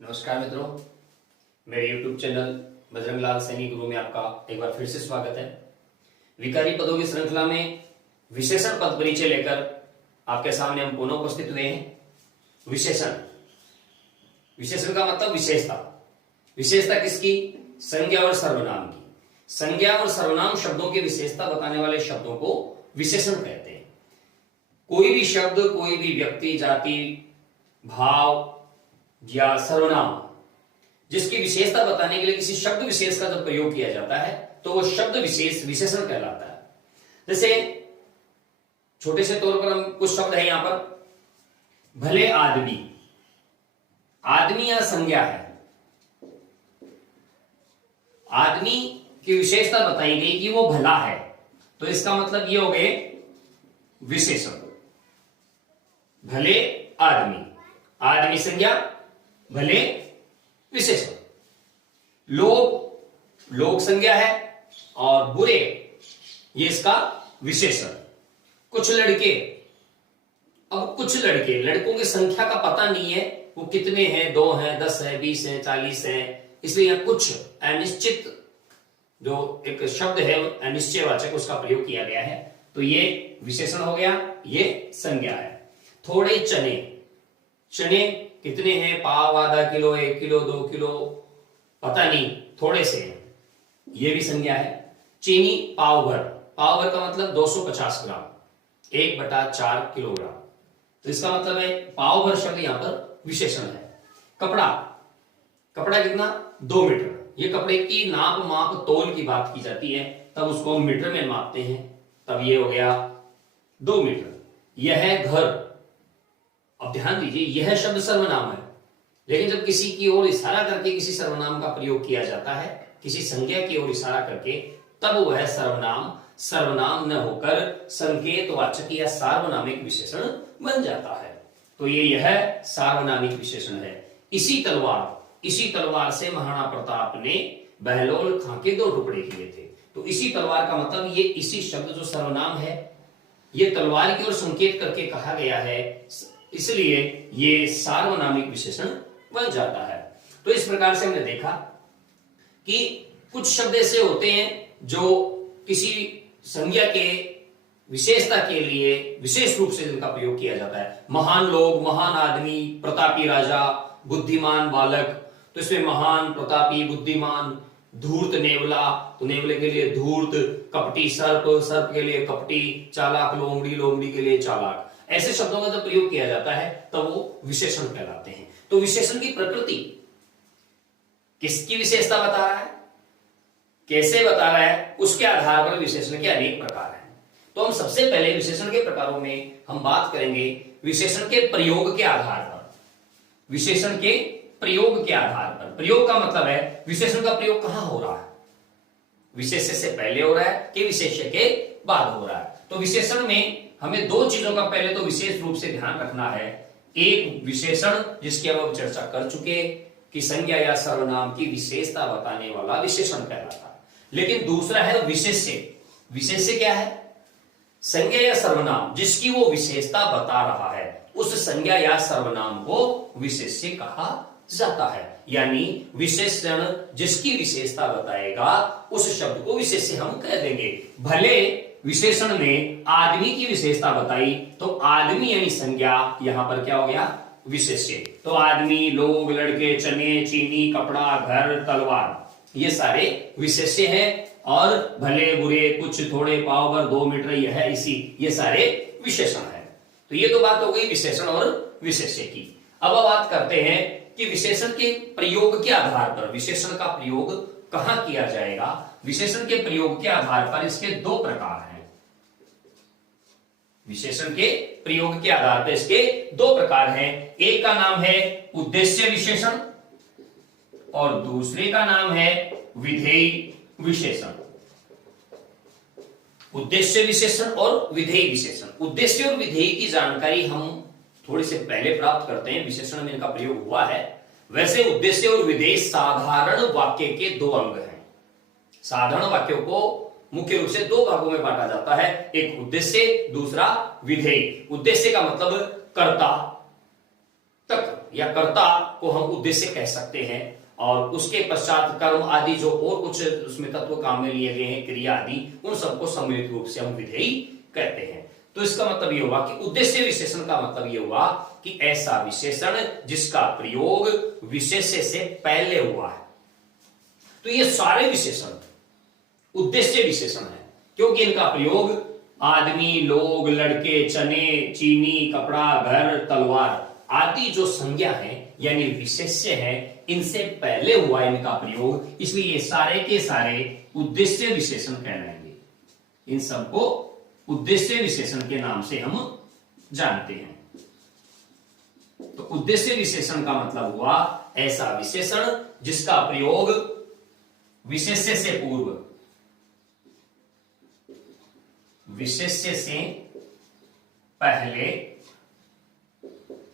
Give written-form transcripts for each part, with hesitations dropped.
नमस्कार मित्रों, मेरे YouTube चैनल बजरंग लाल सैनी गुरु में आपका एक बार फिर से स्वागत है। विकारी पदों की श्रृंखला में विशेषण पद परिचय लेकर आपके सामने हम पुनः उपस्थित हुए हैं। विशेषण, विशेषण का मतलब विशेषता। विशेषता किसकी? संज्ञा और सर्वनाम की। संज्ञा और सर्वनाम शब्दों की विशेषता बताने वाले शब्दों को विशेषण कहते हैं। कोई भी शब्द, कोई भी व्यक्ति, जाति, भाव या सर्वनाम जिसकी विशेषता बताने के लिए किसी शब्द विशेष का जब प्रयोग किया जाता है तो वो शब्द विशेष विशेषण कहलाता है। जैसे छोटे से तौर पर हम कुछ शब्द है यहां पर, भले आदमी। आदमी यहां संज्ञा है। आदमी की विशेषता बताई गई कि वो भला है, तो इसका मतलब ये हो गए विशेषण। भले आदमी, आदमी संज्ञा, भले विशेषण। लोग, लोग संज्ञा है और बुरे ये इसका विशेषण। कुछ लड़के, अब कुछ लड़के, लड़कों की संख्या का पता नहीं है वो कितने हैं, 2 हैं, 10 है, 20 है, 40 है, इसलिए यहां कुछ अनिश्चित जो एक शब्द है अनिश्चयवाचक उसका प्रयोग किया गया है, तो ये विशेषण हो गया, ये संज्ञा है। थोड़े चने, चने कितने हैं, पाव, आधा किलो, 1 किलो, 2 किलो, पता नहीं, थोड़े से हैं, ये भी संज्ञा है। चीनी पाव भर, पाव भर का मतलब 250 ग्राम, 1/4 किलोग्राम, तो इसका मतलब है पाव भर शब्द यहां पर विशेषण है। कपड़ा, कपड़ा कितना, 2 मीटर। ये कपड़े की नाप, माप, तोल की बात की जाती है, तब उसको हम मीटर में मापते हैं, तब ये हो गया 2 मीटर। यह है घर। अब ध्यान दीजिए, यह शब्द सर्वनाम है, लेकिन जब किसी की ओर इशारा करके किसी सर्वनाम का प्रयोग किया जाता है, किसी संज्ञा की ओर इशारा करके, तब वह सर्वनाम सर्वनाम न होकर संकेतवाचक या सार्वनामिक विशेषण बन जाता है। तो यह सार्वनामिक विशेषण है। इसी तलवार से महाराणा प्रताप ने बहलोल खां के 2 टुकड़े किए थे। तो इसी तलवार का मतलब ये इसी शब्द जो सर्वनाम है, ये तलवार की ओर संकेत करके कहा गया है, इसलिए ये सार्वनामिक विशेषण बन जाता है। तो इस प्रकार से हमने देखा कि कुछ शब्द ऐसे होते हैं जो किसी संज्ञा के विशेषता के लिए विशेष रूप से जिनका प्रयोग किया जाता है। महान लोग, महान आदमी, प्रतापी राजा, बुद्धिमान बालक, तो इसमें महान, प्रतापी, बुद्धिमान, धूर्त नेवला, तो नेवले के लिए धूर्त, कपटी सर्प, सर्प के लिए कपटी, चालाक लोमड़ी, लोमड़ी के लिए चालाक, ऐसे शब्दों का जब प्रयोग किया जाता है तब वो विशेषण कहलाते हैं। तो विशेषण की प्रकृति किसकी विशेषता बता रहा है, कैसे बता रहा है, उसके आधार पर विशेषण के अनेक प्रकार हैं। तो हम सबसे पहले विशेषण के प्रकारों में हम बात करेंगे विशेषण के प्रयोग के आधार पर। विशेषण के प्रयोग के आधार पर, प्रयोग का मतलब है विशेषण का प्रयोग कहां हो रहा है, विशेष्य से पहले हो रहा है कि विशेष्य के बाद हो रहा है। तो विशेषण में हमें 2 चीजों का पहले तो विशेष रूप से ध्यान रखना है। एक विशेषण जिसकी अब चर्चा कर चुके कि संज्ञा या सर्वनाम की विशेषता बताने वाला विशेषण कहलाता है, लेकिन दूसरा है विशेष्य। विशेष्य क्या है? संज्ञा या सर्वनाम जिसकी वो विशेषता बता रहा है, उस संज्ञा या सर्वनाम को विशेष्य कहा जाता है। यानी विशेषण जिसकी विशेषता बताएगा उस शब्द को विशेष्य हम कह देंगे। भले विशेषण में आदमी की विशेषता बताई तो आदमी यानी संज्ञा यहां पर क्या हो गया, विशेष्य। तो आदमी, लोग, लड़के, चने, चीनी, कपड़ा, घर, तलवार, ये सारे विशेष्य हैं। और भले, बुरे, कुछ, थोड़े, पाव भर, 2 मीटर, यह ये सारे विशेषण है। तो ये तो बात हो गई विशेषण और विशेष्य की। अब बात करते हैं कि विशेषण के प्रयोग के आधार पर विशेषण का प्रयोग कहां किया जाएगा। विशेषण के प्रयोग के आधार पर इसके 2 प्रकार हैं। विशेषण के प्रयोग के आधार पर इसके 2 प्रकार हैं। एक का नाम है उद्देश्य विशेषण और दूसरे का नाम है विधेय विशेषण। उद्देश्य विशेषण और विधेय विशेषण। उद्देश्य और विधेय की जानकारी हम थोड़ी से पहले प्राप्त करते हैं, विशेषण में इनका प्रयोग हुआ है। वैसे उद्देश्य और विधेय साधारण वाक्य के 2 अंग हैं। साधारण वाक्यों को मुख्य रूप से 2 भागों में बांटा जाता है, एक उद्देश्य, दूसरा विधेय। उद्देश्य का मतलब कर्ता तक या कर्ता को हम उद्देश्य कह सकते हैं। और उसके पश्चात कर्म आदि जो और कुछ उसमें तत्व काम में लिए गए हैं, क्रिया आदि, उन सबको सम्मिलित रूप से हम विधेय कहते हैं। तो इसका मतलब यह हुआ कि उद्देश्य विशेषण का मतलब यह हुआ कि ऐसा विशेषण जिसका प्रयोग विशेष्य से पहले हुआ है। तो ये सारे विशेषण उद्देश्य विशेषण है, क्योंकि इनका प्रयोग आदमी, लोग, लड़के, चने, चीनी, कपड़ा, घर, तलवार आदि जो संज्ञा है यानी विशेष्य है, इनसे पहले हुआ इनका प्रयोग, इसलिए ये सारे के सारे उद्देश्य विशेषण कहलाएंगे। इन सबको उद्देश्य विशेषण के नाम से हम जानते हैं। तो उद्देश्य विशेषण का मतलब हुआ ऐसा विशेषण जिसका प्रयोग विशेष्य से पूर्व, विशेष्य से पहले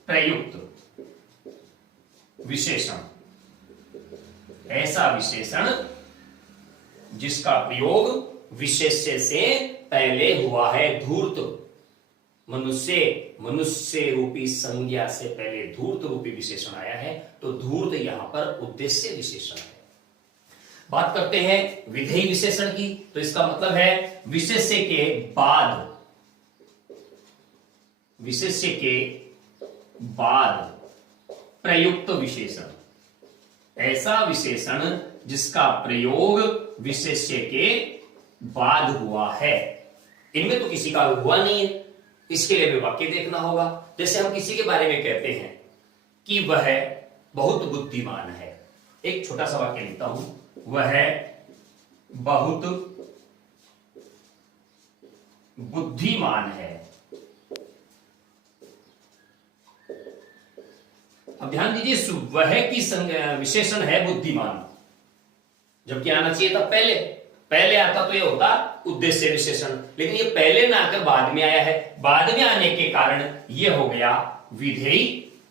प्रयुक्त विशेषण, ऐसा विशेषण जिसका प्रयोग विशेष्य से पहले हुआ है। धूर्त, मनुष्य रूपी संज्ञा से पहले धूर्त रूपी विशेषण आया है, तो धूर्त यहां पर उद्देश्य विशेषण है। बात करते हैं विधेय विशेषण की, तो इसका मतलब है विशेष्य के बाद, विशेष्य के बाद प्रयुक्त विशेषण, ऐसा विशेषण जिसका प्रयोग विशेष्य के बाद हुआ है। इनमें तो किसी का हुआ नहीं है, इसके लिए भी वाक्य देखना होगा। जैसे हम किसी के बारे में कहते हैं कि वह बहुत बुद्धिमान है, एक छोटा सा वाक्य लिखता हूं, वह बहुत बुद्धिमान है। अब ध्यान दीजिए, वह की विशेषण है बुद्धिमान, जबकि आना चाहिए था पहले आता तो ये होता उद्देश्य विशेषण, लेकिन ये पहले ना आकर बाद में आया है। बाद में आने के कारण ये हो गया विधेय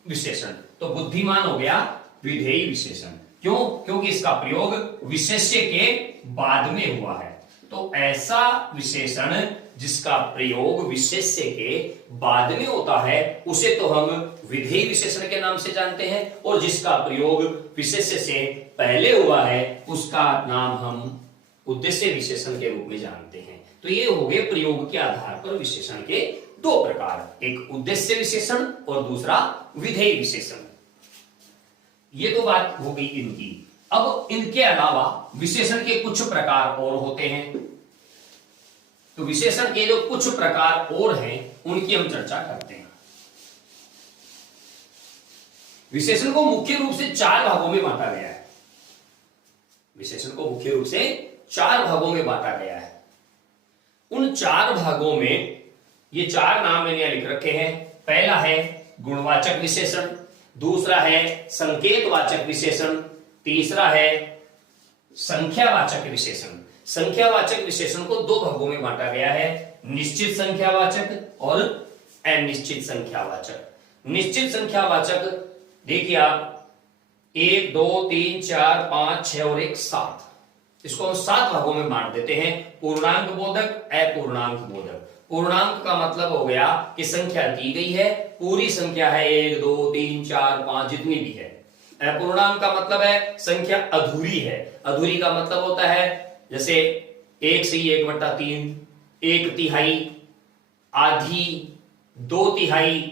विशेषण। तो बुद्धिमान हो गया विधेय विशेषण। क्यों? क्योंकि इसका प्रयोग विशेष्य के बाद में हुआ है। तो ऐसा विशेषण जिसका प्रयोग विशेष्य के बाद में होता है उसे तो हम विधेय विशेषण के नाम से जानते हैं, और जिसका प्रयोग विशेष्य से पहले हुआ है उसका नाम हम उद्देश्य विशेषण के रूप में जानते हैं। तो ये हो गए प्रयोग के आधार पर विशेषण के दो प्रकार, एक उद्देश्य विशेषण और दूसरा विधेय विशेषण। ये तो बात हो गई इनकी। अब इनके अलावा विशेषण के कुछ प्रकार और होते हैं, तो विशेषण के जो कुछ प्रकार और हैं उनकी हम चर्चा करते हैं। विशेषण को मुख्य रूप से चार भागों में बांटा गया है। विशेषण को मुख्य रूप से चार भागों में बांटा गया है। उन चार भागों में ये चार नाम मैंने लिख रखे हैं। पहला है गुणवाचक विशेषण, दूसरा है संकेतवाचक विशेषण, तीसरा है संख्यावाचक विशेषण। संख्यावाचक विशेषण को दो भागों में बांटा गया है, निश्चित संख्यावाचक और अनिश्चित संख्यावाचक। निश्चित संख्यावाचक देखिए आप 1 2 3 4 5 6 और 1 7, इसको हम 7 भागों में बांट देते हैं। पूर्णांक बोधक, अपूर्णांक बोधक। पूर्णांक का मतलब हो गया कि संख्या दी गई है, पूरी संख्या है 1 2 3 4 5 जितनी भी है। अपूर्णांक का मतलब है संख्या अधूरी है। अधूरी का मतलब होता है जैसे 1 से 1/3, 1/3, आधी, 2/3,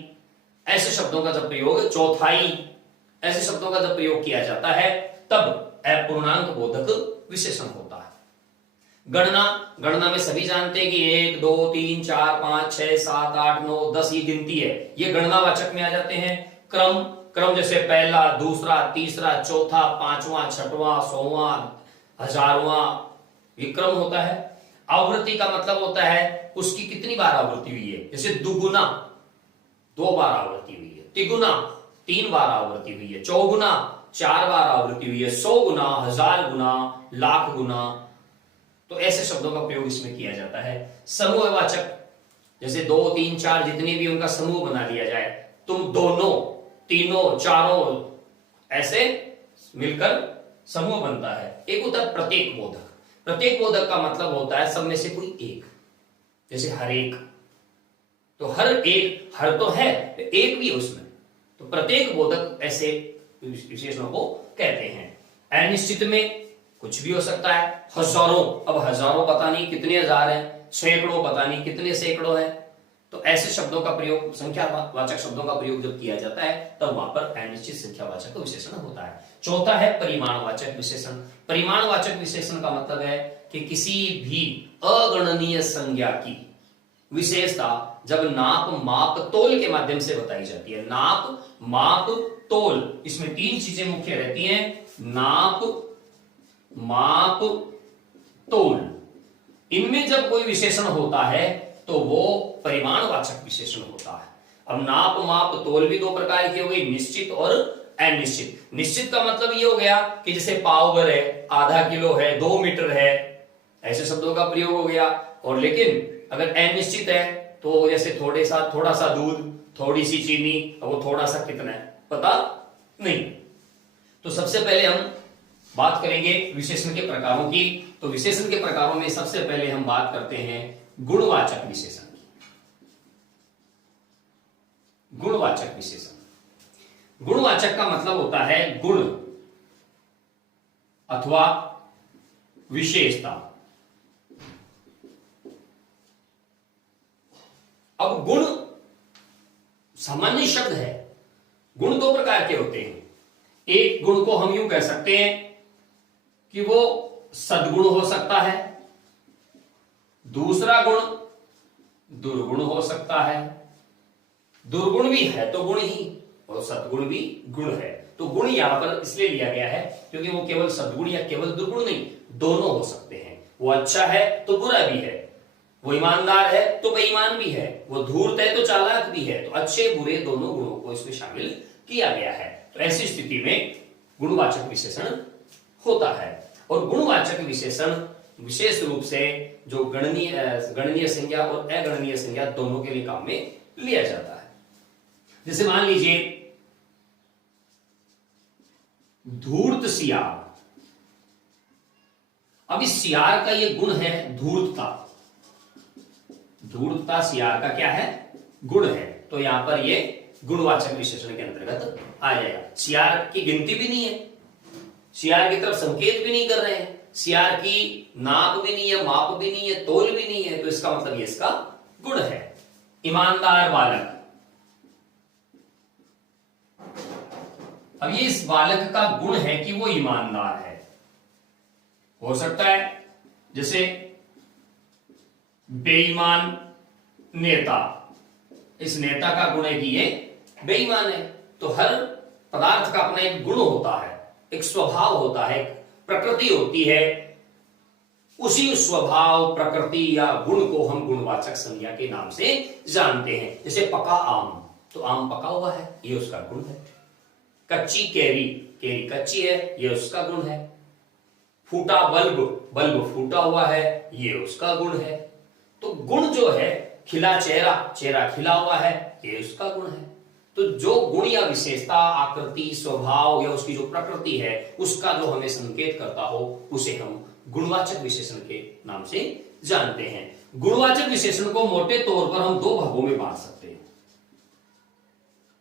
ऐसे शब्दों का जब प्रयोग, चौथाई, ऐसे शब्दों का जब प्रयोग किया जाता है तब अपूर्णांक बोधक विशेषण होता है। गणना में सभी जानते हैं कि 1 2 3 4 5 6 7 8 9 10 ये गिनती है, ये गणनावाचक में आ जाते हैं। क्रम जैसे पहला, दूसरा, तीसरा, चौथा, पांचवा, छठवां, 100वां, 1000वां, ये क्रम होता है। आवृत्ति का मतलब होता है उसकी कितनी बार आवृत्ति हुई है। जैसे दुगुना 2 बार आवृत्ति हुई है, तिगुना 3 बार आवृत्ति हुई है, चौगुना 4 बार आवृत्ति हुई है, 100 गुना, 1000 गुना, लाख गुना। तो ऐसे शब्दों का प्रयोग इसमें किया जाता है। समूहवाचक जैसे 2 3 4 जितने भी उनका समूह बना लिया जाए, तुम दोनों, तीनों, चारों, ऐसे मिलकर समूह बनता है। एक होता है प्रत्येक बोधक। प्रत्येक बोधक का मतलब होता है सब में से कोई एक, जैसे हर एक। तो हर एक, हर तो है, एक भी है उसमें, तो प्रत्येक बोधक ऐसे विशेषणों को कहते हैं। अनिश्चित में कुछ भी हो सकता है, हजारों, अब हजारों पता नहीं कितने हजार हैं, सैकड़ों पता नहीं कितने सैकड़ों हैं। तो ऐसे शब्दों का प्रयोग, संख्यावाचक शब्दों का प्रयोग जब किया जाता है तब वहां पर अनिश्चित संख्यावाचक विशेषण होता है। चौथा है परिमाणवाचक विशेषण। परिमाणवाचक विशेषण का मतलब है कि किसी भी अगणनीय संज्ञा की विशेषता जब नाप माप तोल के माध्यम से बताई जाती है। नाप माप तोल, इसमें तीन चीजें मुख्य रहती हैं, नाप माप तोल। इनमें जब कोई विशेषण होता है तो वो परिमाणवाचक विशेषण होता है। अब नाप माप तोल भी दो प्रकार के हो गए, निश्चित और अनिश्चित। निश्चित का मतलब ये हो गया कि जैसे पाव भर है, आधा किलो है, 2 मीटर है, ऐसे शब्दों का प्रयोग हो गया। और लेकिन अगर अनिश्चित है तो जैसे थोड़ा सा दूध, थोड़ी सी चीनी, वो थोड़ा सा कितना है पता नहीं। तो सबसे पहले हम बात करेंगे विशेषण के प्रकारों की। तो विशेषण के प्रकारों में सबसे पहले हम बात करते हैं गुणवाचक विशेषण की। गुणवाचक विशेषण, गुणवाचक का मतलब होता है गुण अथवा विशेषता। अब गुण सामान्य शब्द है। गुण दो प्रकार के होते हैं। एक गुण को हम यूं कह सकते हैं कि वो सद्गुण हो सकता है, दूसरा गुण दुर्गुण हो सकता है। दुर्गुण भी है तो गुण ही, और सद्गुण भी गुण है। तो गुण यहां पर इसलिए लिया गया है क्योंकि वो केवल सद्गुण या केवल दुर्गुण नहीं, दोनों हो सकते हैं। वो अच्छा है तो बुरा भी है, वो ईमानदार है तो बेईमान भी है, वो धूर्त है तो चालाक भी है। तो अच्छे बुरे दोनों गुणों को इसमें शामिल किया गया है। तो ऐसी स्थिति में गुणवाचक विशेषण होता है। और गुणवाचक विशेषण विशेष रूप से जो गणनीय संज्ञा और अगणनीय संज्ञा दोनों के लिए काम में लिया जाता है। जैसे मान लीजिए धूर्त सियार। अब इस सियार का ये गुण है धूर्तता। धूर्तता सियार का क्या है? गुण है। तो यहां पर ये गुणवाचक विशेषण के अंतर्गत आ जाएगा। सियार की गिनती भी नहीं है, सियार की तरफ संकेत भी नहीं कर रहे हैं, सियार की नाप भी नहीं है, माप भी नहीं है, तोल भी नहीं है, तो इसका मतलब ये इसका गुण है। ईमानदार बालक। अब ये इस बालक का गुण है कि वो ईमानदार है। हो सकता है जैसे बेईमान नेता, इस नेता का गुण है कि ये बेईमान है। तो हर पदार्थ का अपना एक गुण होता है, एक स्वभाव होता है, एक प्रकृति होती है। उसी स्वभाव, प्रकृति या गुण को हम गुणवाचक संज्ञा के नाम से जानते हैं। जैसे पका आम, तो आम पका हुआ है, ये उसका गुण है। कच्ची कैरी, कैरी कच्ची है, ये उसका गुण है। फूटा बल्ब, बल्ब फूटा हुआ है, ये उसका गुण है। तो गुण जो है, खिला चेहरा, चेहरा खिला हुआ है, ये उसका गुण है। तो जो गुण या विशेषता, आकृति, स्वभाव या उसकी जो प्रकृति है, उसका जो हमें संकेत करता हो, उसे हम गुणवाचक विशेषण के नाम से जानते हैं। गुणवाचक विशेषण को मोटे तौर पर हम दो भागों में बांट सकते हैं।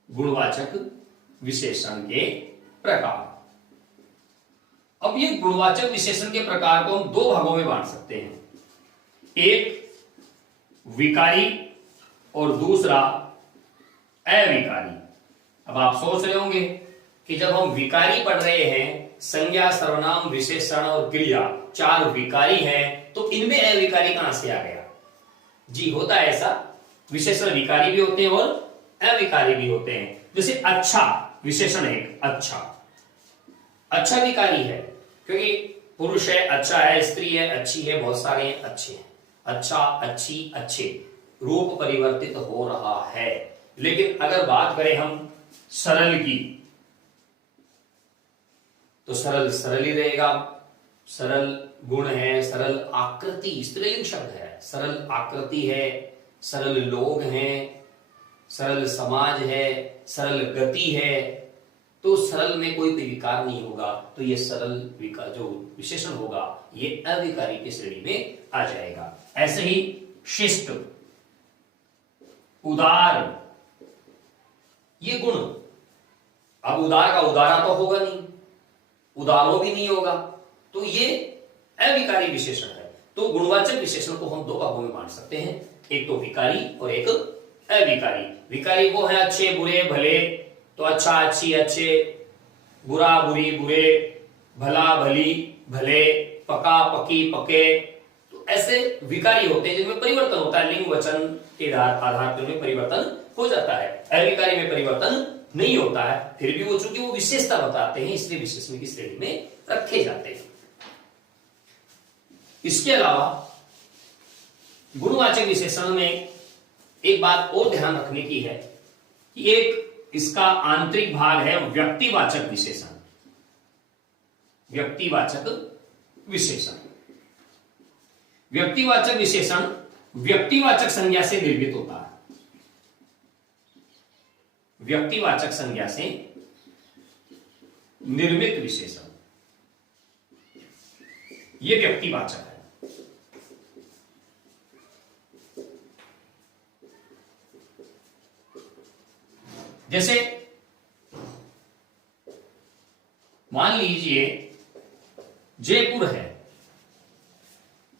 गुणवाचक विशेषण के प्रकार। अब ये गुणवाचक विशेषण के प्रकार को हम दो भागों में बांट सकते हैं, एक विकारी और दूसरा अविकारी। अब आप सोच रहे होंगे कि जब हम विकारी पढ़ रहे हैं, संज्ञा, सर्वनाम, विशेषण और क्रिया चार विकारी हैं, तो इनमें अविकारी कहां से आ गया? जी होता है ऐसा, विशेषण विकारी भी होते हैं और अविकारी भी होते हैं। जैसे अच्छा विशेषण है, अच्छा, अच्छा विकारी है क्योंकि पुरुष है, अच्छा है, स्त्री है, अच्छी है, बहुत सारे हैं, अच्छे हैं। अच्छा, अच्छी, अच्छे, रूप परिवर्तित हो रहा है। लेकिन अगर बात करें हम सरल की, तो सरल सरल ही रहेगा। सरल गुण है, सरल आकृति, स्त्रीलिंग शब्द है, सरल आकृति है, सरल लोग हैं, सरल समाज है, सरल गति है। तो सरल में कोई भी विकार नहीं होगा, तो ये सरल विकार जो विशेषण होगा ये अविकारी की श्रेणी में आ जाएगा। ऐसे ही शिष्ट, उदार, ये गुण अब उदार का उदारा तो होगा नहीं, उदारो भी नहीं होगा, तो ये अविकारी विशेषण है। तो गुणवाचक विशेषण को हम दो भागों में बांट सकते हैं, एक तो विकारी और एक अविकारी। विकारी वो है अच्छे बुरे भले, तो अच्छा अच्छी अच्छे, बुरा बुरी बुरे, भला भली भले, पका पकी पके, तो ऐसे विकारी होते हैं जिनमें परिवर्तन होता है, लिंग वचन के आधार पर परिवर्तन हो जाता है। अविकारी में परिवर्तन नहीं होता है, फिर भी वो चूंकि वो विशेषता बताते हैं इसलिए विशेषण की श्रेणी में रखे जाते हैं। इसके अलावा गुणवाचक विशेषण में एक बात और ध्यान रखने की है कि एक इसका आंतरिक भाग है व्यक्तिवाचक विशेषण। व्यक्तिवाचक विशेषण, व्यक्तिवाचक विशेषण व्यक्तिवाचक संज्ञा से निर्मित होता है। व्यक्तिवाचक संज्ञा से निर्मित विशेषण ये व्यक्तिवाचक है। जैसे मान लीजिए जयपुर है,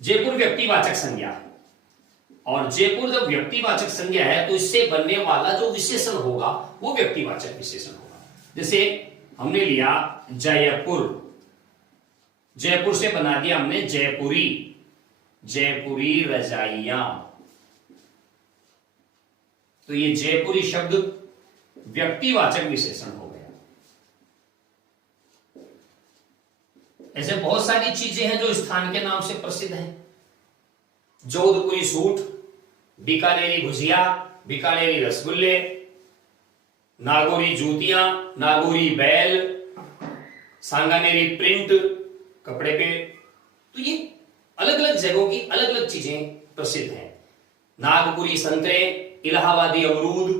जयपुर व्यक्तिवाचक संज्ञा है, और जयपुर जब व्यक्तिवाचक संज्ञा है तो इससे बनने वाला जो विशेषण होगा वो व्यक्तिवाचक विशेषण होगा। जैसे हमने लिया जयपुर, जयपुर से बना दिया हमने जयपुरी, जयपुरी रजाइयां, तो ये जयपुरी शब्द व्यक्तिवाचक विशेषण हो गया। ऐसे बहुत सारी चीजें हैं जो स्थान के नाम से प्रसिद्ध हैं। जोधपुरी सूट, बीकानेरी भुजिया, बीकानेरी रसगुल्ले, नागौरी जूतियां, नागौरी बैल, सांगानेरी प्रिंट कपड़े पे, तो ये अलग अलग जगहों की अलग अलग चीजें प्रसिद्ध हैं। नागपुरी संतरे, इलाहाबादी अमरूद,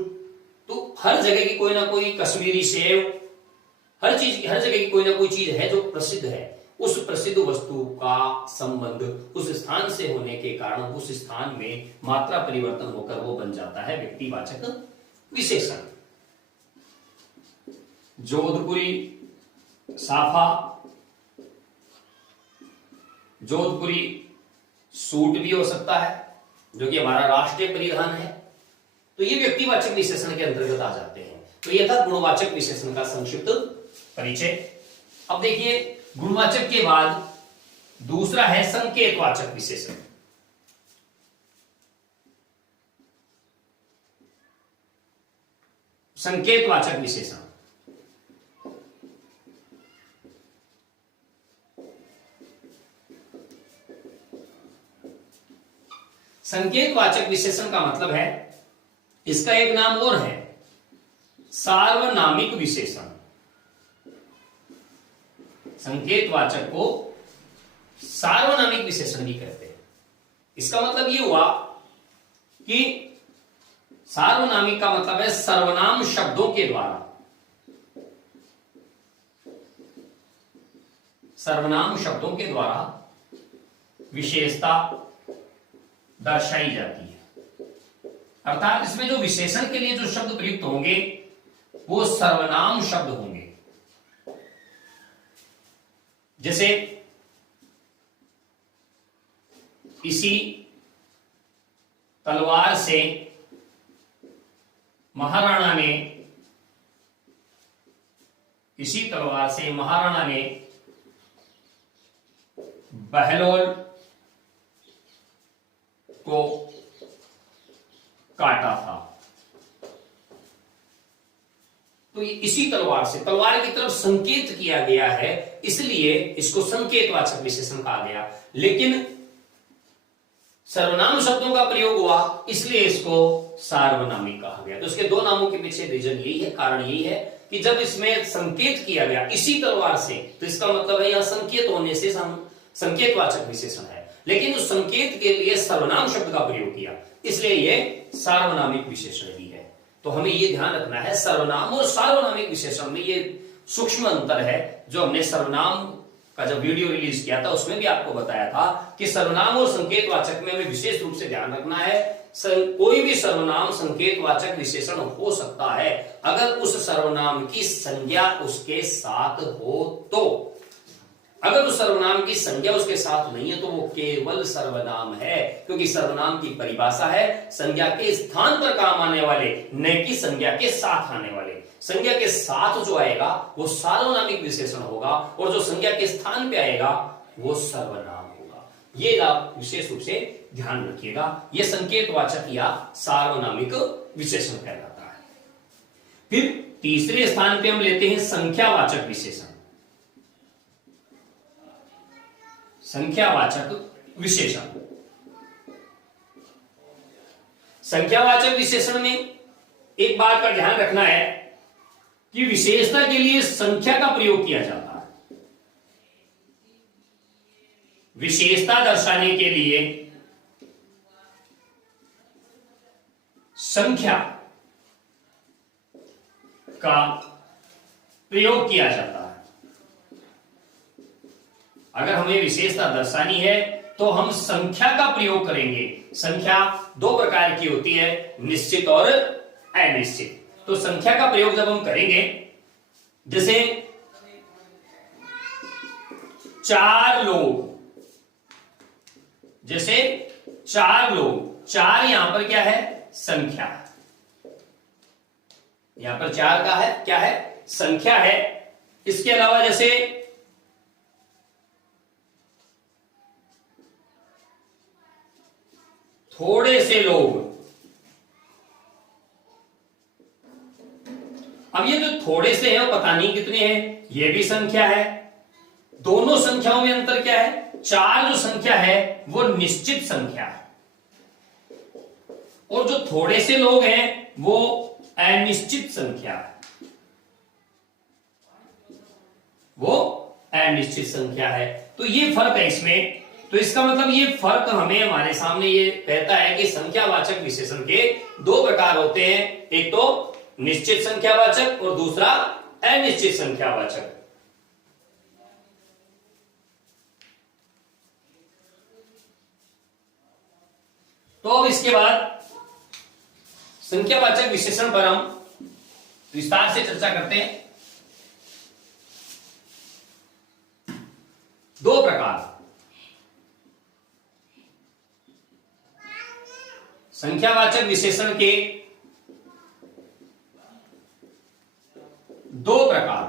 तो हर जगह की कोई ना कोई, कश्मीरी सेव, हर जगह की कोई ना कोई चीज है जो प्रसिद्ध है। उस प्रसिद्ध वस्तु का संबंध उस स्थान से होने के कारण उस स्थान में मात्रा परिवर्तन होकर वो बन जाता है व्यक्तिवाचक विशेषण। जोधपुरी साफा, जोधपुरी सूट भी हो सकता है जो कि हमारा राष्ट्रीय परिधान है, तो ये व्यक्तिवाचक विशेषण के अंतर्गत आ जाते हैं। तो यह था गुणवाचक विशेषण का संक्षिप्त परिचय। अब देखिए गुणवाचक के बाद दूसरा है संकेतवाचक विशेषण। संकेतवाचक विशेषण संकेतवाचक विशेषण का मतलब है, इसका एक नाम और है सार्वनामिक विशेषण। संकेतवाचक को सार्वनामिक विशेषण भी कहते हैं। इसका मतलब यह हुआ कि सार्वनामिक का मतलब है सर्वनाम शब्दों के द्वारा, सर्वनाम शब्दों के द्वारा विशेषता दर्शाई जाती है। अर्थात इसमें जो विशेषण के लिए जो शब्द प्रयुक्त होंगे वो सर्वनाम शब्द होंगे। जैसे इसी तलवार से महाराणा ने, इसी तलवार से महाराणा ने बहलोल को काटा था। तो इसी तलवार से, तलवार की तरफ संकेत किया गया है, इसलिए इसको संकेतवाचक विशेषण कहा गया। लेकिन सर्वनाम शब्दों का प्रयोग हुआ इसलिए इसको सार्वनामिक कहा गया। तो इसके दो नामों के पीछे रीजन यही है, कारण यही है कि जब इसमें संकेत किया गया इसी तलवार से, तो इसका मतलब है यहां संकेत होने से संकेतवाचक विशेषण है, लेकिन उस संकेत के लिए सर्वनाम शब्द का प्रयोग किया, इसलिए यह सार्वनामिक विशेषण भी है। तो हमें यह ध्यान रखना है, सर्वनाम और सार्वनामिक विशेषण में यह सूक्ष्म अंतर है, जो हमने सर्वनाम का जब वीडियो रिलीज किया था उसमें भी आपको बताया था कि सर्वनाम और संकेतवाचक में हमें विशेष रूप से ध्यान रखना है कोई भी सर्वनाम संकेतवाचक विशेषण हो सकता है अगर उस सर्वनाम की संज्ञा उसके साथ हो तो। अगर उस सर्वनाम की संज्ञा उसके साथ नहीं है तो वो केवल सर्वनाम है, क्योंकि सर्वनाम की परिभाषा है संज्ञा के स्थान पर काम आने वाले, न कि संज्ञा के साथ आने वाले। संज्ञा के साथ जो आएगा वो सार्वनामिक विशेषण होगा और जो संज्ञा के स्थान पे आएगा वो सर्वनाम होगा। ये आप विशेष रूप से ध्यान रखिएगा, ये संकेतवाचक या सार्वनामिक विशेषण कहलाता है। फिर तीसरे स्थान पे हम लेते हैं संख्यावाचक विशेषण। संख्यावाचक विशेषण, संख्यावाचक विशेषण में एक बात का ध्यान रखना है कि विशेषता के लिए संख्या का प्रयोग किया जाता है। विशेषता दर्शाने के लिए संख्या का प्रयोग किया जाता है। अगर हमें विशेषता दर्शानी है तो हम संख्या का प्रयोग करेंगे। संख्या दो प्रकार की होती है, निश्चित और अनिश्चित। तो संख्या का प्रयोग जब हम करेंगे, जैसे 4 लोग, जैसे 4 लोग, 4 यहां पर क्या है? संख्या। यहां पर 4 का है क्या है? संख्या है। इसके अलावा जैसे थोड़े से लोग, अब ये जो थोड़े से है वो पता नहीं कितने हैं, ये भी संख्या है। दोनों संख्याओं में अंतर क्या है? 4 जो संख्या है वो निश्चित संख्या है और जो थोड़े से लोग हैं वो अनिश्चित संख्या है, वो अनिश्चित संख्या है। तो ये फर्क है इसमें। तो इसका मतलब ये फर्क हमें हमारे सामने ये कहता है कि संख्यावाचक विशेषण के 2 प्रकार होते हैं, एक तो निश्चित संख्यावाचक और दूसरा अनिश्चित संख्यावाचक। तो अब इसके बाद संख्यावाचक विशेषण पर हम विस्तार से चर्चा करते हैं। 2 प्रकार संख्यावाचक विशेषण के 2 प्रकार।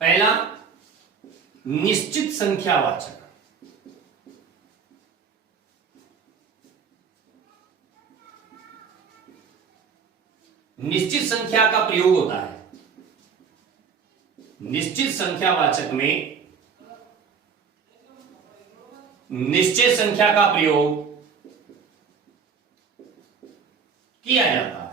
पहला निश्चित संख्यावाचक। निश्चित संख्या का प्रयोग होता है। निश्चित संख्यावाचक में निश्चित संख्या का प्रयोग किया जाता है।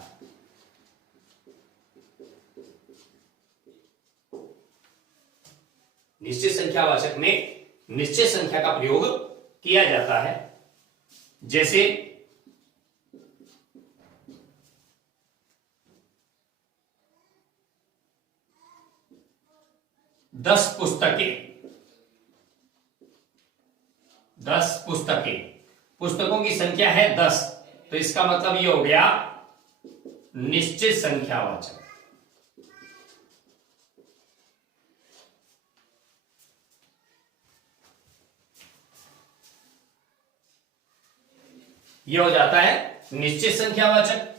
निश्चित संख्यावाचक में निश्चित संख्या का प्रयोग किया जाता है। जैसे 10 पुस्तकें। 10 पुस्तकें, पुस्तकों की संख्या है 10, तो इसका मतलब ये हो गया निश्चित संख्यावाचक। ये हो जाता है निश्चित संख्यावाचक।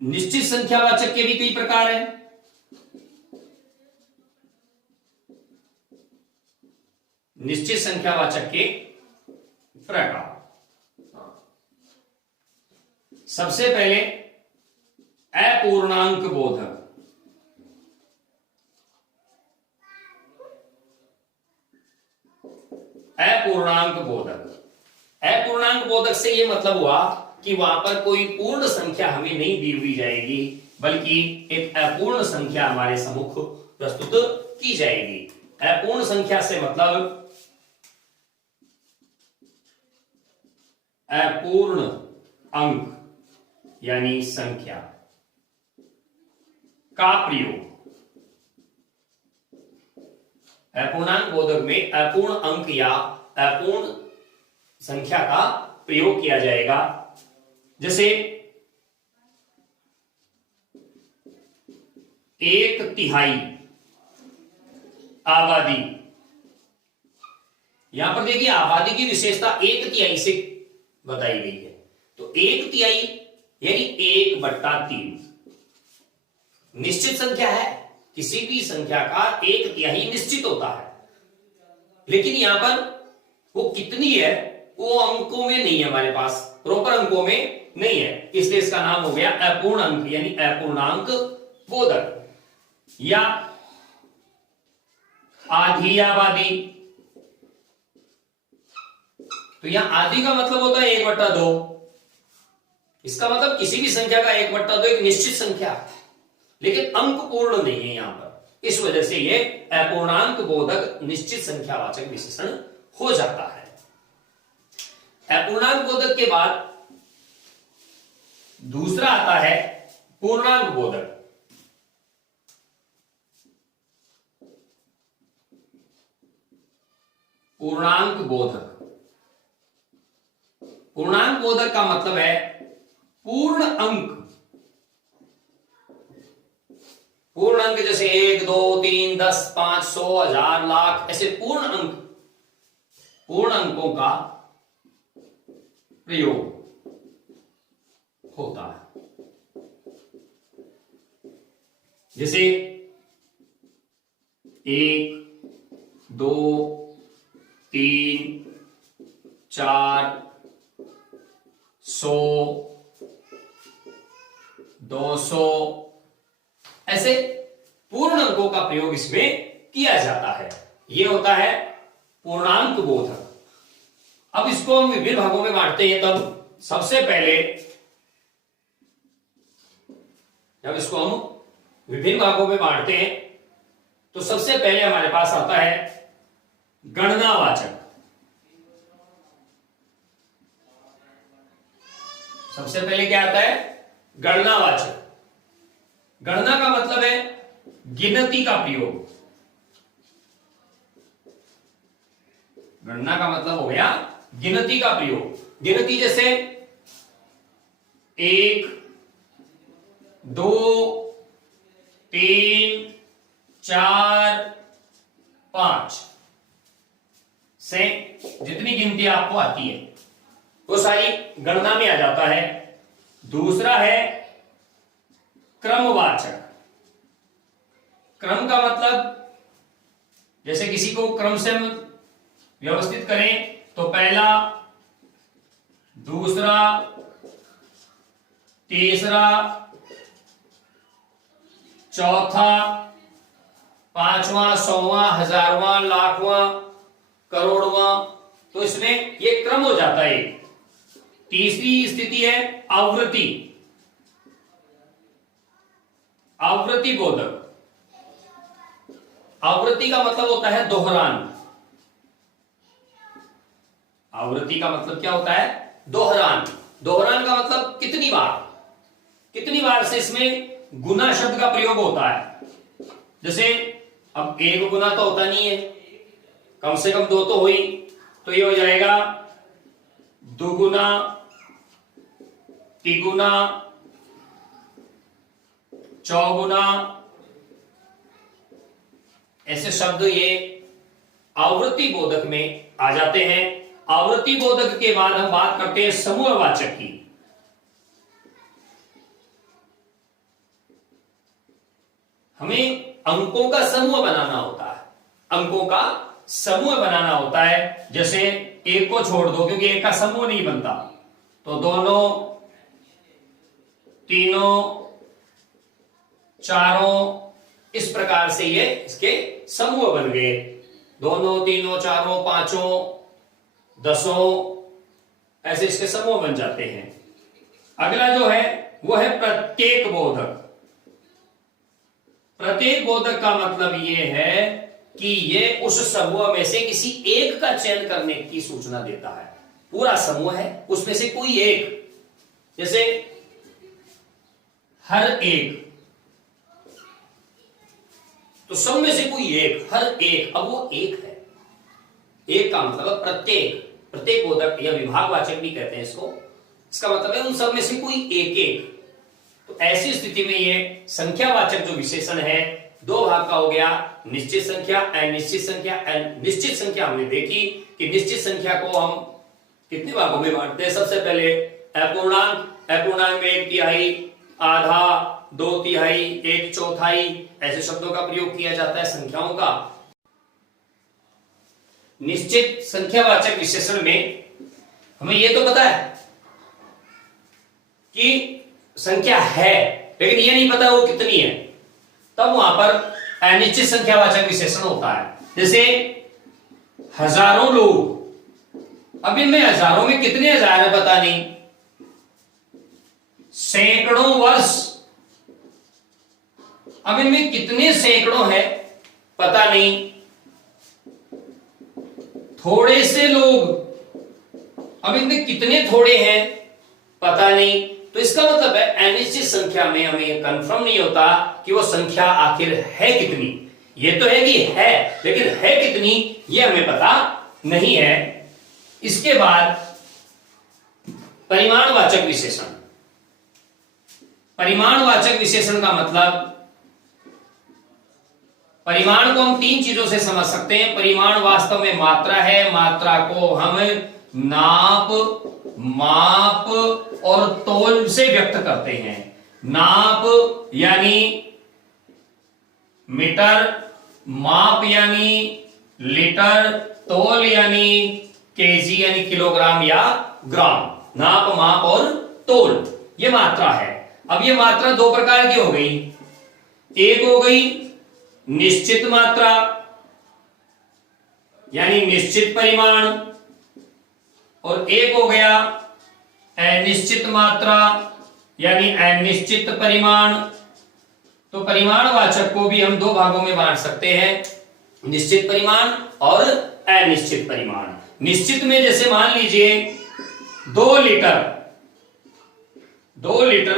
निश्चित संख्यावाचक के भी कई प्रकार हैं। निश्चित संख्यावाचक के प्रकार, सबसे पहले अपूर्णांक बोधक। अपूर्णांक बोधक, अपूर्णांक बोधक से यह मतलब हुआ कि वहां पर कोई पूर्ण संख्या हमें नहीं दी हुई जाएगी, बल्कि एक अपूर्ण संख्या हमारे सम्मुख प्रस्तुत की जाएगी। अपूर्ण संख्या से मतलब अपूर्ण अंक यानी संख्या का प्रयोग। अपूर्णांक बोधक में अपूर्ण अंक या अपूर्ण संख्या का प्रयोग किया जाएगा। जैसे 1/3 आबादी, यहां पर देखिए आबादी की विशेषता 1/3 से बताई गई है। तो 1/3 यानी 1/3 निश्चित संख्या है। किसी भी संख्या का 1/3 निश्चित होता है, लेकिन यहां पर वो कितनी है वो अंकों में नहीं है, हमारे पास प्रॉपर अंकों में नहीं है, इसलिए इसका नाम हो गया अपूर्ण अंक यानी अपूर्णांक बोधक। या आधी आबादी, तो यहां आधी का मतलब होता है 1/2। इसका मतलब किसी भी संख्या का 1/2 एक निश्चित संख्या, लेकिन अंक पूर्ण नहीं है यहां पर, इस वजह से ये अपूर्णांक बोधक निश्चित संख्यावाचक विशेषण हो जाता है। अपूर्णांक बोधक के बाद दूसरा आता है पूर्णांक बोधक। पूर्णांक बोधक, पूर्णांक बोधक का मतलब है पूर्ण अंक। पूर्ण अंक जैसे 1, 2, 3, 10, 5, 100, 1000, लाख, ऐसे पूर्ण अंक, पूर्ण अंकों का प्रयोग होता है। जैसे 1, 2, 3, 4, 100, 200, ऐसे पूर्ण अंकों का प्रयोग इसमें किया जाता है। यह होता है पूर्णांक बोधक। अब इसको हम विभिन्न भागों में बांटते हैं, तब सबसे पहले जब इसको हम विभिन्न भागों में बांटते हैं तो सबसे पहले हमारे पास आता है गणनावाचक। सबसे पहले क्या आता है? गणनावाचक। गणना का मतलब है गिनती का प्रयोग। गणना का मतलब हो गया गिनती का प्रयोग। गिनती जैसे 1, 2, 3, 4, 5 से जितनी गिनती आपको आती है वो सारी गणना में आ जाता है। दूसरा है क्रमवाचक। क्रम का मतलब जैसे किसी को क्रम से व्यवस्थित करें तो पहला, दूसरा, तीसरा, चौथा, पांचवा, 100वां, 1000वां, लाखवां, करोड़वां, तो इसमें ये क्रम हो जाता है। तीसरी स्थिति है आवृत्ति। आवृत्ति बोधक। आवृत्ति का मतलब होता है दोहरान। आवृत्ति का मतलब क्या होता है? दोहरान। दोहरान का मतलब कितनी बार, कितनी बार से इसमें गुना शब्द का प्रयोग होता है। जैसे अब एक गुना तो होता नहीं है, कम से कम 2 तो हुई, तो ये हो जाएगा दुगुना, तिगुना, चौगुना, ऐसे शब्द ये आवृत्ति बोधक में आ जाते हैं। आवृत्ति बोधक के बाद हम बात करते हैं समूहवाचक की। हमें अंकों का समूह बनाना होता है। अंकों का समूह बनाना होता है। जैसे एक को छोड़ दो क्योंकि एक का समूह नहीं बनता, तो दोनों, तीनों, चारों, इस प्रकार से ये इसके समूह बन गए। दोनों, तीनों, चारों, पांचों, 10, ऐसे इसके समूह बन जाते हैं। अगला जो है वो है प्रत्येक बोधक। प्रत्येक बोधक का मतलब ये है कि ये उस समूह में से किसी एक का चयन करने की सूचना देता है। पूरा समूह है, उसमें से कोई एक, जैसे हर एक, तो सब में से कोई एक, हर एक, अब वो एक है। एक का मतलब प्रत्येक। प्रत्येक बोधक या विभागवाचक भी कहते हैं इसको। इसका मतलब है उन सब में से कोई एक एक। तो ऐसी स्थिति में ये संख्यावाचक जो विशेषण है दो भाग का हो गया, निश्चित संख्या, अनिश्चित संख्या। निश्चित संख्या हमने देखी कि निश्चित संख्या को हम कितने भागों में बांटते हैं। सबसे पहले अपूर्णांक, अपूर्णांक में 1/3, आधा, 2/3, 1/4 ऐसे शब्दों का प्रयोग किया जाता है संख्याओं का। निश्चित संख्यावाचक विशेषण में हमें यह तो पता है कि संख्या है, लेकिन यह नहीं पता वो कितनी है, तब वहां पर अनिश्चित संख्यावाचक विशेषण होता है। जैसे हजारों लोग, अब इनमें हजारों में कितने हजार है पता नहीं, सैकड़ों वर्ष, अब इनमें कितने सैकड़ों है पता नहीं, थोड़े से लोग, अब इनमें कितने थोड़े हैं पता नहीं। तो इसका मतलब है अनिश्चित संख्या में हमें यह कंफर्म नहीं होता कि वो संख्या आखिर है कितनी। ये तो है कि है, लेकिन है कितनी ये हमें पता नहीं है। इसके बाद परिमाणवाचक विशेषण। परिमाणवाचक विशेषण का मतलब, परिमाण को हम तीन चीजों से समझ सकते हैं। परिमाण वास्तव में मात्रा है, मात्रा को हम नाप, माप और तोल से व्यक्त करते हैं। नाप यानी मीटर, माप यानी लीटर, तोल यानी केजी यानी किलोग्राम या ग्राम। नाप, माप और तोल ये मात्रा है। अब ये मात्रा दो प्रकार की हो गई, एक हो गई निश्चित मात्रा यानी निश्चित परिमाण, और एक हो गया अनिश्चित मात्रा यानी अनिश्चित परिमाण। तो परिमाणवाचक को भी हम दो भागों में बांट सकते हैं, निश्चित परिमाण और अनिश्चित परिमाण। निश्चित में जैसे मान लीजिए 2 लीटर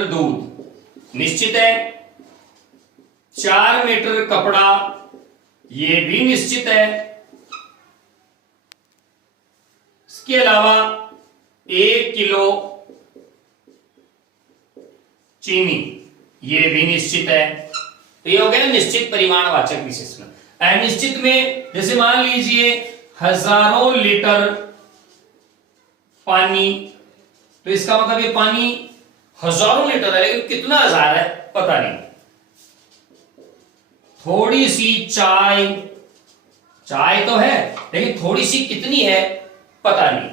दूध निश्चित है, 4 मीटर कपड़ा ये भी निश्चित है। इसके अलावा 1 किलो चीनी ये भी निश्चित है। तो ये हो गया निश्चित परिमाणवाचक विशेषण। अनिश्चित में जैसे मान लीजिए हजारों लीटर पानी, तो इसका मतलब ये पानी हजारों लीटर है, लेकिन कितना हजार है पता नहीं। थोड़ी सी चाय, चाय तो है लेकिन थोड़ी सी कितनी है पता नहीं।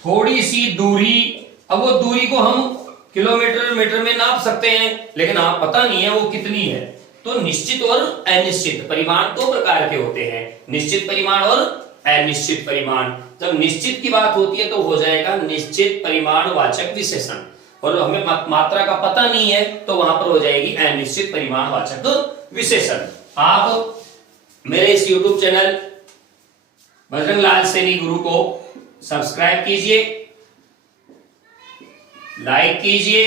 थोड़ी सी दूरी, अब वो दूरी को हम किलोमीटर मीटर में नाप सकते हैं, लेकिन आप पता नहीं है वो कितनी है। तो निश्चित और अनिश्चित परिमाण दो प्रकार के होते हैं, निश्चित परिमाण और अनिश्चित परिमाण। जब निश्चित की बात होती है तो हो जाएगा निश्चित परिमाणवाचक विशेषण, और हमें मात्रा का पता नहीं है तो वहां पर हो जाएगी अनिश्चित परिमाणवाचक विशेषण। आप मेरे इस YouTube चैनल बजरंग लाल सैनी गुरु को सब्सक्राइब कीजिए, लाइक कीजिए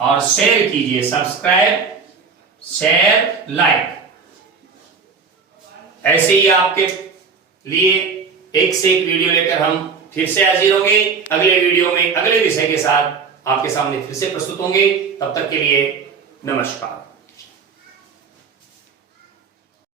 और शेयर कीजिए। सब्सक्राइब, शेयर, लाइक, ऐसे ही आपके लिए एक से एक वीडियो लेकर हम फिर से हाजिर होंगे। अगले वीडियो में अगले विषय के साथ आपके सामने फिर से प्रस्तुत होंगे। तब तक के लिए नमस्कार।